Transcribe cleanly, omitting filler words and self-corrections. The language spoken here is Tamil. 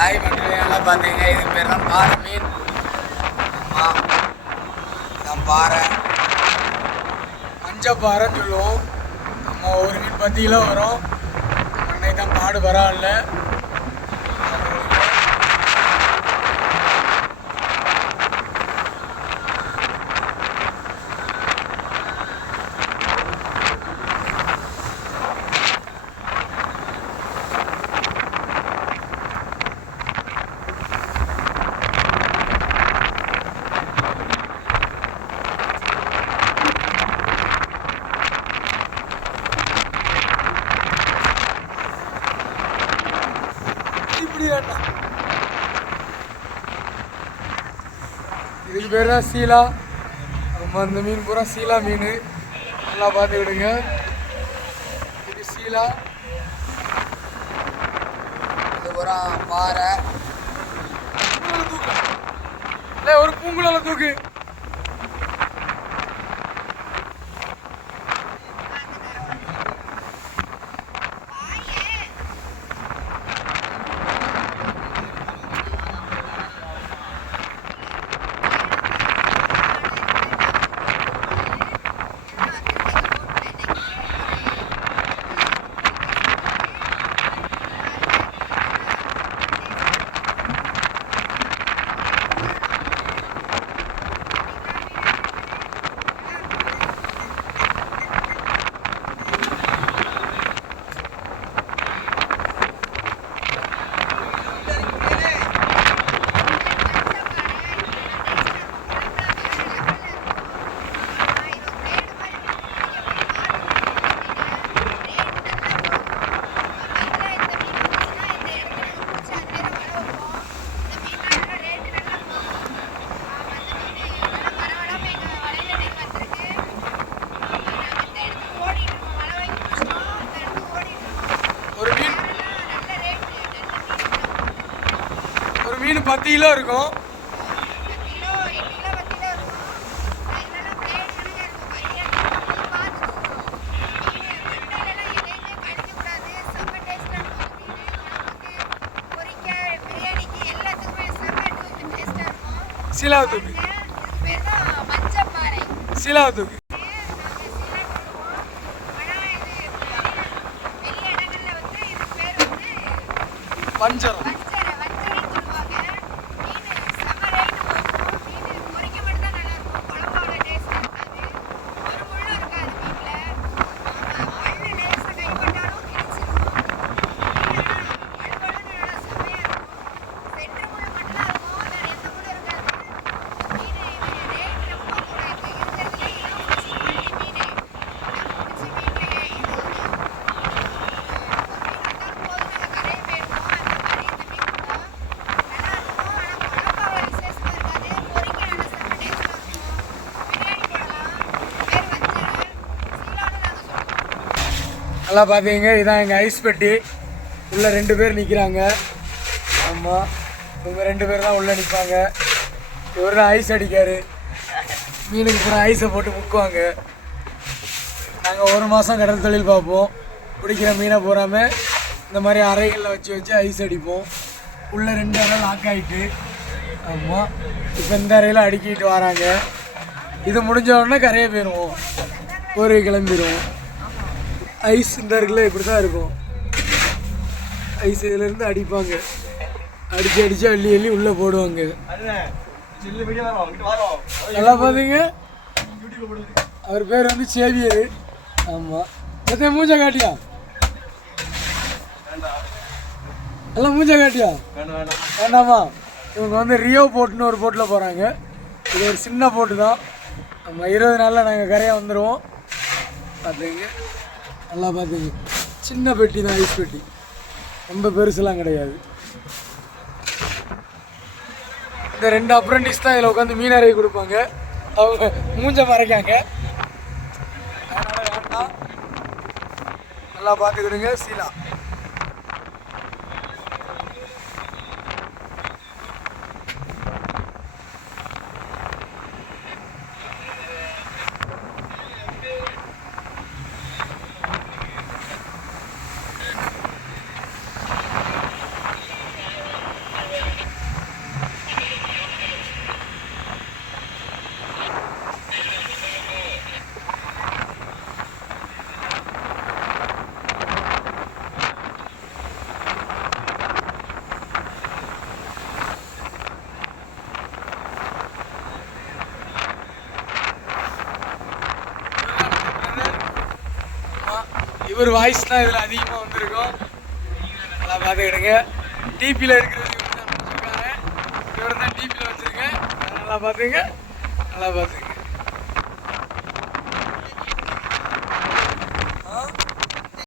ஹாய் மக்களே, எல்லாம் பார்த்தீங்க. இது பேர் தான் பாறை மீன். நம்ம பாறை மஞ்சப்பாறைன்னு சொல்லுவோம். நம்ம ஒரு மீன் 10 கிலோ வரும். அன்னைக்கு தான் பாடு பரவாயில்ல. இதுக்கு பேர் தான் சீலா. நம்ம அந்த மீன் பூரா சீலா மீன். நல்லா பார்த்துக்கிடுங்க. இது சீலா, இது பூரா பாறை. இல்லை, ஒரு பூங்குழல தூக்கு. மீன் 10 கிலோ இருக்கும். சீலாவை தூக்கு, சீலாவை தூக்கு. வஞ்சரம் நல்லா பார்த்தீங்க. இதான் எங்கள் ஐஸ் பெட்டி. உள்ளே 2 பேர் நிற்கிறாங்க. ஆமாம், இவங்க 2 பேர் தான் உள்ளே நிற்பாங்க. இவர் தான் ஐஸ் அடிக்கார். மீனுக்கு பூரா ஐஸை போட்டு முக்குவாங்க. நாங்கள் 1 மாதம் கடல் தொழில் பார்ப்போம். பிடிக்கிற மீனை பூராமல் இந்த மாதிரி அறைகளில் வச்சு ஐஸ் அடிப்போம். உள்ளே 2 அறை லாக் ஆகிட்டு. ஆமாம், இப்போ இந்த அறையில் அடுக்கிட்டு வராங்க. இது முடிஞ்ச உடனே கரையை போயிடுவோம். ஒரு கிளம்பிடுவோம். ஐஸ் இந்த இருக்குல்ல, இப்படி தான் இருக்கும். ஐஸ் இதிலேருந்து அடிப்பாங்க. அடித்து அள்ளி உள்ளே போடுவாங்க. நல்லா பார்த்தீங்க. அவர் பேர் வந்து சேவியர். ஆமாம், எத்தனை மூஞ்சா காட்டியா? எல்லாம் மூஞ்சா காட்டியா? வேண்டாமா? இவங்க வந்து ரியோ போட்டுன்னு ஒரு போட்டில் போகிறாங்க. இது ஒரு சின்ன போட்டு தான். நம்ம 20 நாளில் நாங்கள் கரையாக வந்துடுவோம். பார்த்துங்க, நல்லா பார்த்துங்க. சின்ன பெட்டி தான், ஐஸ் பெட்டி. ரொம்ப பெருசுலாம் கிடையாது. இந்த 2 அப்ரெண்டிஸ் தான் இதில் உட்காந்து மீன் அறையை கொடுப்பாங்க. அவங்க மூஞ்ச மறைக்காங்க. அதனால் வேண்டாம். நல்லா பார்த்துக்கிடுங்க. சீலா இவர் வாய்ஸ் தான் இதில் அதிகமாக வந்திருக்கும். நல்லா பார்த்துக்கிடுங்க. டிபியில் இருக்கிறது இவர் தான் டிபியில் வச்சுருக்கேன். நல்லா பார்த்துங்க, நல்லா பார்த்துங்க.